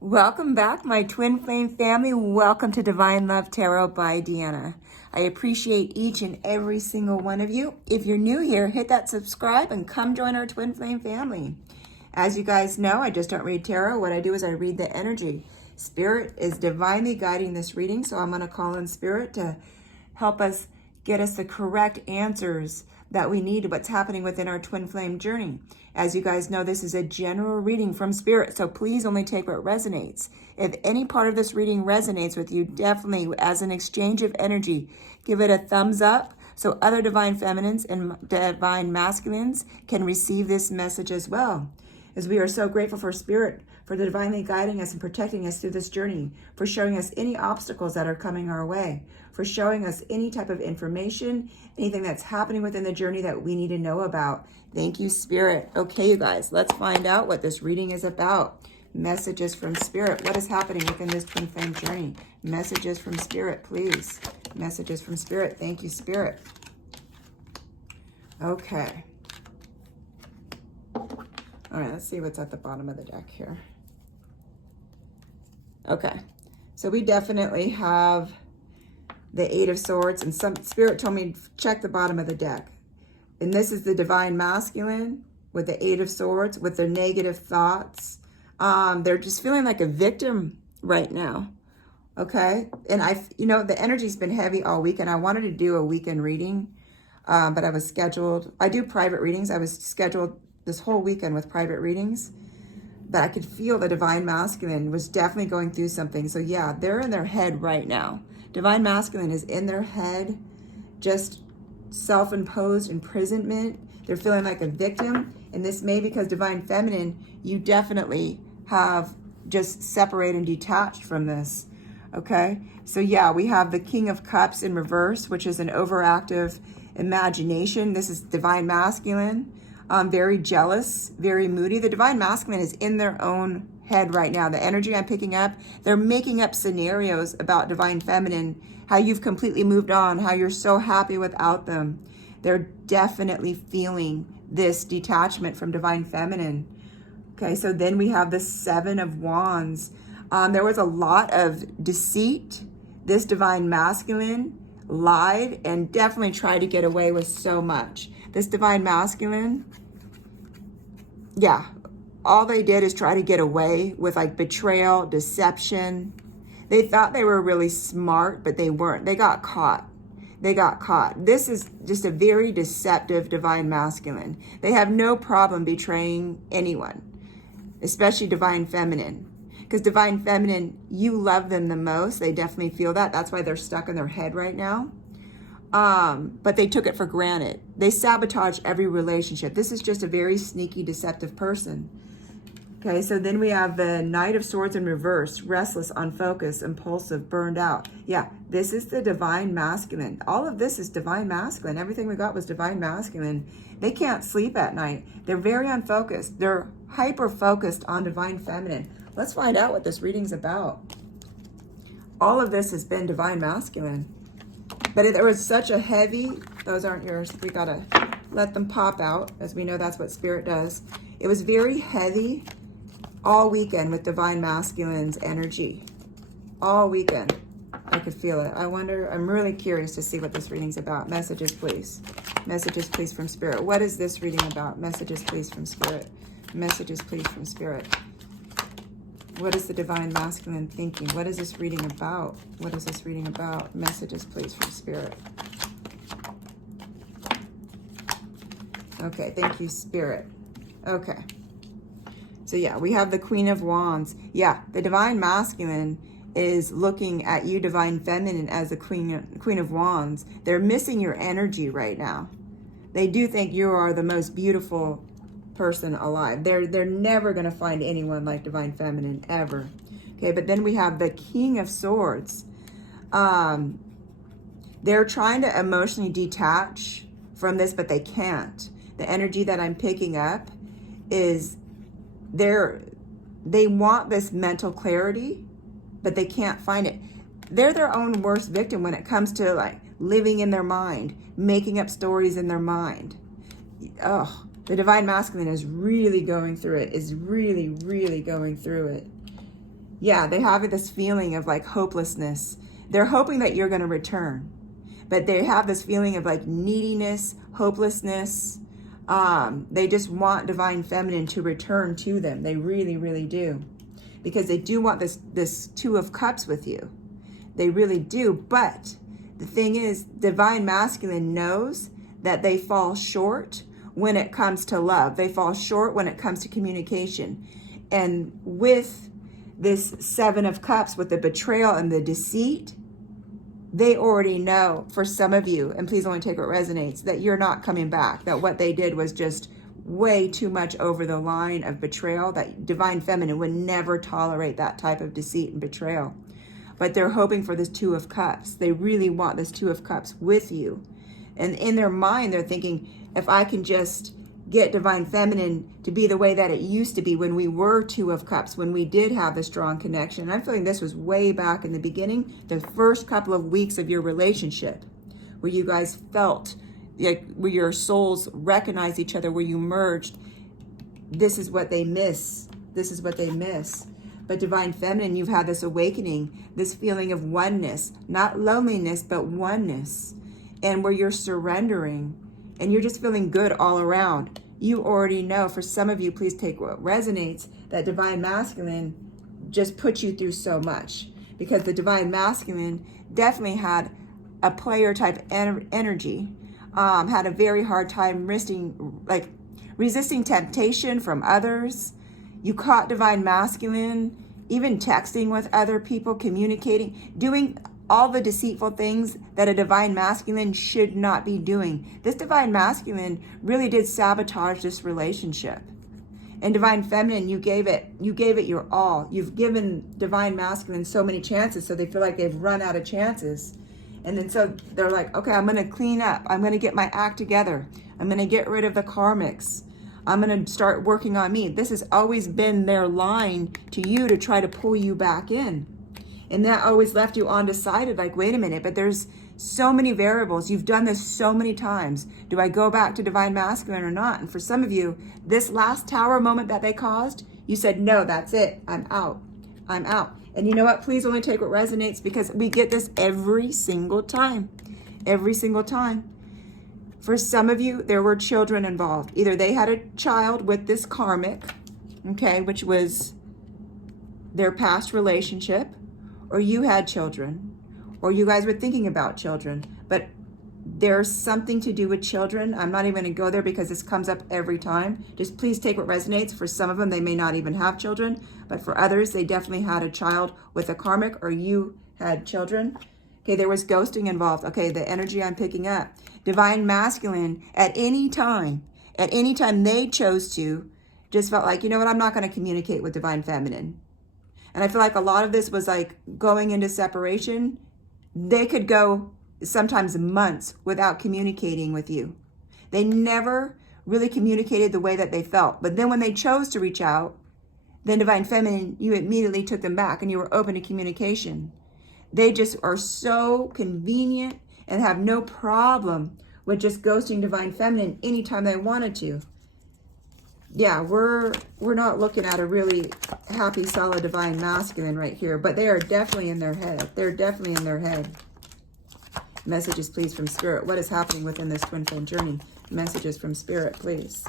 Welcome back, my twin flame family. Welcome to Divine Love Tarot by Deanna. I appreciate each and every single one of you. If you're new here, hit that subscribe and come join our twin flame family. As you guys know, I just don't read tarot. What I do is I read the energy. Spirit is divinely guiding this reading, so I'm going to call in Spirit to help us get us the correct answers that we need to what's happening within our twin flame journey. As you guys know, this is a general reading from Spirit, so please only take what resonates. If any part of this reading resonates with you, definitely as an exchange of energy, give it a thumbs up so other divine feminines and divine masculines can receive this message as well. As we are so grateful for Spirit, for the divinely guiding us and protecting us through this journey, for showing us any obstacles that are coming our way, for showing us any type of information, anything that's happening within the journey that we need to know about. Thank you, Spirit. Okay, you guys, let's find out what this reading is about. Messages from Spirit. What is happening within this twin flame journey? Messages from Spirit, please. Messages from Spirit. Thank you, Spirit. Okay. All right, let's see what's at the bottom of the deck here. Okay, so we definitely have the Eight of Swords, and some Spirit told me check the bottom of the deck. And this is the divine masculine with the Eight of Swords, with their negative thoughts. They're just feeling like a victim right now. Okay, and the energy's been heavy all weekend. I wanted to do a weekend reading, but I was scheduled. I do private readings. I was scheduled this whole weekend with private readings, but I could feel the divine masculine was definitely going through something. So yeah, they're in their head right now. Divine masculine is in their head, just self-imposed imprisonment. They're feeling like a victim. And this may be because divine feminine, you definitely have just separated and detached from this. Okay. So yeah, we have the King of Cups in reverse, which is an overactive imagination. This is divine masculine. Very jealous, very moody. The divine masculine is in their own head right now. The energy I'm picking up, they're making up scenarios about divine feminine, how you've completely moved on, how you're so happy without them. They're definitely feeling this detachment from divine feminine. Okay, so then we have the Seven of Wands. There was a lot of deceit. This divine masculine lied and definitely tried to get away with so much. This divine masculine, yeah, all they did is try to get away with like betrayal, deception. They thought they were really smart, but they weren't. They got caught. They got caught. This is just a very deceptive divine masculine. They have no problem betraying anyone, especially divine feminine. Because divine feminine, you love them the most. They definitely feel that. That's why they're stuck in their head right now. But they took it for granted. They sabotage every relationship. This is just a very sneaky, deceptive person. Okay, so then we have the Knight of Swords in reverse, restless, unfocused, impulsive, burned out. Yeah, this is the divine masculine. All of this is divine masculine. Everything we got was divine masculine. They can't sleep at night. They're very unfocused. They're hyper-focused on divine feminine. Let's find out what this reading's about. All of this has been divine masculine. But there was such a heavy, those aren't yours. We gotta let them pop out, as we know that's what Spirit does. It was very heavy all weekend with divine masculine's energy. All weekend, I could feel it. I wonder, I'm really curious to see what this reading's about. Messages, please. Messages, please, from Spirit. What is this reading about? Messages, please, from Spirit. Messages, please, from Spirit. What is the divine masculine thinking? What is this reading about? What is this reading about? Messages, please, from Spirit. Okay, thank you, Spirit. Okay. So yeah, we have the Queen of Wands. Yeah, the divine masculine is looking at you, divine feminine, as the Queen of Wands. They're missing your energy right now. They do think you are the most beautiful person alive. They're never going to find anyone like divine feminine, ever. Okay, but then we have the King of Swords. They're trying to emotionally detach from this, but they can't. The energy that I'm picking up is they want this mental clarity, but they can't find it. They're their own worst victim when it comes to like living in their mind, making up stories in their mind. Oh, the divine masculine is really going through it, is really, really going through it. Yeah, they have this feeling of like hopelessness. They're hoping that you're going to return, but they have this feeling of like neediness, hopelessness. They just want divine feminine to return to them. They really, really do, because they do want this Two of Cups with you. They really do. But the thing is, divine masculine knows that they fall short when it comes to love. They fall short when it comes to communication. And with this Seven of Cups, with the betrayal and the deceit, they already know, for some of you, and please only take what resonates, that you're not coming back, that what they did was just way too much over the line of betrayal, that divine feminine would never tolerate that type of deceit and betrayal. But they're hoping for this Two of Cups. They really want this Two of Cups with you. And in their mind, they're thinking, if I can just get divine feminine to be the way that it used to be when we were Two of Cups, when we did have the strong connection. And I'm feeling this was way back in the beginning, the first couple of weeks of your relationship, where you guys felt like, where your souls recognized each other, where you merged. This is what they miss. This is what they miss. But divine feminine, you've had this awakening, this feeling of oneness, not loneliness, but oneness. And where you're surrendering and you're just feeling good all around. You already know, for some of you, please take what resonates, that divine masculine just put you through so much, because the divine masculine definitely had a player type energy, had a very hard time resisting temptation from others. You caught divine masculine even texting with other people, communicating, doing all the deceitful things that a divine masculine should not be doing. This divine masculine really did sabotage this relationship. And divine feminine, you gave it your all. You've given divine masculine so many chances, so they feel like they've run out of chances. And then so they're like, okay, I'm going to clean up. I'm going to get my act together. I'm going to get rid of the karmics. I'm going to start working on me. This has always been their line to you to try to pull you back in. And that always left you undecided, like, wait a minute, but there's so many variables. You've done this so many times. Do I go back to divine masculine or not? And for some of you, this last tower moment that they caused, you said, no, that's it. I'm out. I'm out. And you know what? Please only take what resonates, because we get this every single time. Every single time. For some of you, there were children involved. Either they had a child with this karmic, okay, which was their past relationship, or you had children, or you guys were thinking about children. But there's something to do with children. I'm not even going to go there because this comes up every time. Just please take what resonates. For some of them, they may not even have children, but for others, they definitely had a child with a karmic, or you had children. Okay, there was ghosting involved. Okay, the energy I'm picking up. Divine masculine, at any time they chose to, just felt like, you know what, I'm not going to communicate with divine feminine. And I feel like a lot of this was like going into separation. They could go sometimes months without communicating with you. They never really communicated the way that they felt. But then when they chose to reach out, then divine feminine, you immediately took them back and you were open to communication. They just are so convenient and have no problem with just ghosting divine feminine anytime they wanted to. Yeah, we're not looking at a really happy, solid divine masculine right here, but they are definitely in their head. They're definitely in their head. Messages, please, from Spirit. What is happening within this twin flame journey? Messages from Spirit, please.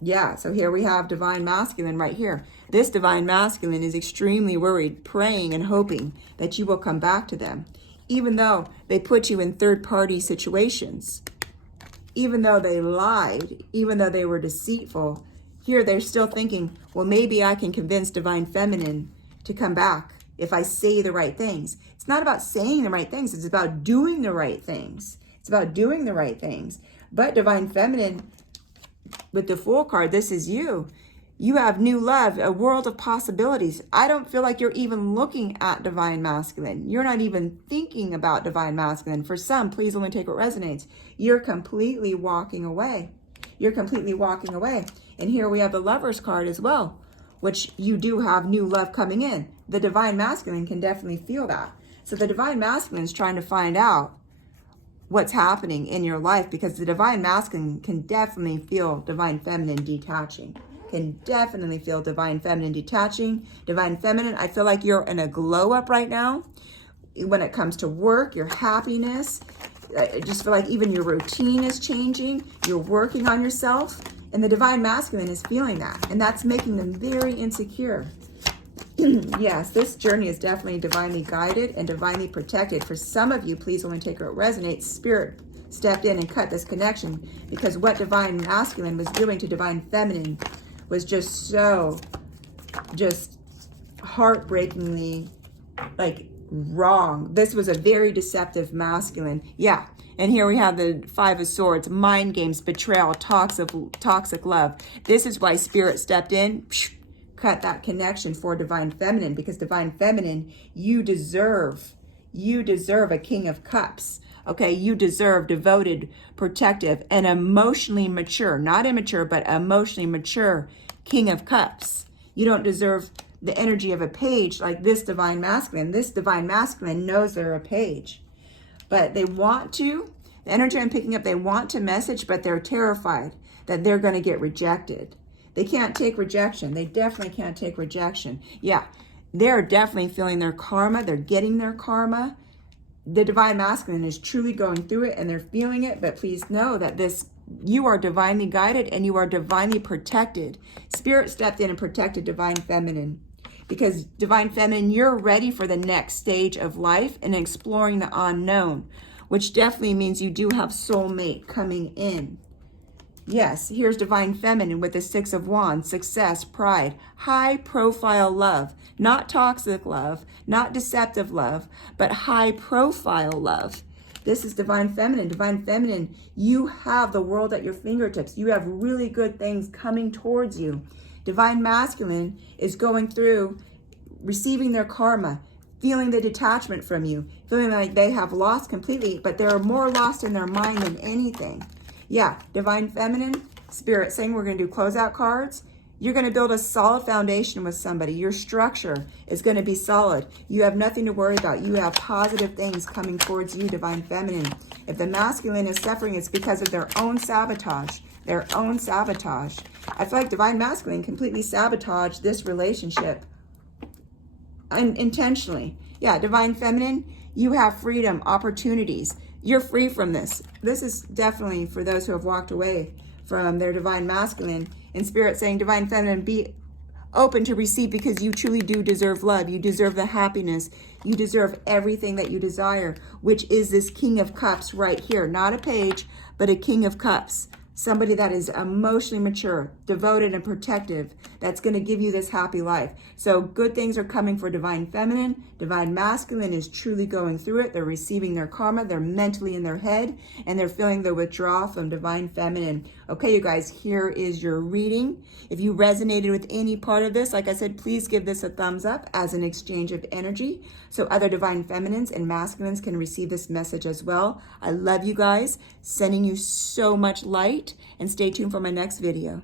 Yeah, so here we have divine masculine right here. This divine masculine is extremely worried, praying and hoping that you will come back to them, even though they put you in third-party situations. Even though they lied, even though they were deceitful, here they're still thinking, well, maybe I can convince divine feminine to come back if I say the right things. It's not about saying the right things. It's about doing the right things. It's about doing the right things. But divine feminine, with the Fool card, this is you. You have new love, a world of possibilities. I don't feel like you're even looking at divine masculine. You're not even thinking about divine masculine. For some, please only take what resonates. You're completely walking away. You're completely walking away. And here we have the Lover's card as well, which you do have new love coming in. The divine masculine can definitely feel that. So the divine masculine is trying to find out what's happening in your life, because the divine masculine can definitely feel divine feminine detaching. can definitely feel divine feminine detaching. Divine feminine, I feel like you're in a glow up right now. When it comes to work, your happiness, I just feel like even your routine is changing. You're working on yourself. And the divine masculine is feeling that. And that's making them very insecure. Yes, this journey is definitely divinely guided and divinely protected. For some of you, please only take where it resonates. Spirit stepped in and cut this connection, because what divine masculine was doing to divine feminine was just so, just heartbreakingly, like, wrong. This was a very deceptive masculine. Yeah. And here we have the Five of Swords, mind games, betrayal, toxic love. This is why Spirit stepped in, cut that connection for divine feminine, because divine feminine, you deserve a King of Cups. Okay, you deserve devoted, protective, and emotionally mature, not immature, but emotionally mature King of Cups. You don't deserve the energy of a page like this divine masculine. This divine masculine knows they're a page, but they want to, the energy I'm picking up, they want to message, but they're terrified that they're going to get rejected. They can't take rejection. They definitely can't take rejection. Yeah, they're definitely feeling their karma. They're getting their karma. The divine masculine is truly going through it and they're feeling it, but please know that you are divinely guided and you are divinely protected. Spirit stepped in and protected divine feminine, because divine feminine, you're ready for the next stage of life and exploring the unknown, which definitely means you do have soulmate coming in. Yes, here's divine feminine with the Six of Wands, success, pride, high profile love, not toxic love, not deceptive love, but high profile love. This is divine feminine. Divine feminine, you have the world at your fingertips. You have really good things coming towards you. Divine masculine is going through, receiving their karma, feeling the detachment from you, feeling like they have lost completely, but they're more lost in their mind than anything. Yeah, divine feminine, Spirit saying we're going to do closeout cards. You're going to build a solid foundation with somebody. Your structure is going to be solid. You have nothing to worry about. You have positive things coming towards you, divine feminine. If the masculine is suffering, it's because of their own sabotage. Their own sabotage. I feel like divine masculine completely sabotaged this relationship intentionally. Yeah, divine feminine, you have freedom, opportunities. You're free from this. This is definitely for those who have walked away from their divine masculine. And Spirit saying, divine feminine, be open to receive, because you truly do deserve love. You deserve the happiness. You deserve everything that you desire, which is this King of Cups right here. Not a page, but a King of Cups. Somebody that is emotionally mature, devoted, and protective, that's going to give you this happy life. So good things are coming for divine feminine. Divine masculine is truly going through it. They're receiving their karma. They're mentally in their head, and they're feeling the withdrawal from divine feminine. Okay, you guys, here is your reading. If you resonated with any part of this, like I said, please give this a thumbs up as an exchange of energy, so other divine feminines and masculines can receive this message as well. I love you guys, sending you so much light, and stay tuned for my next video.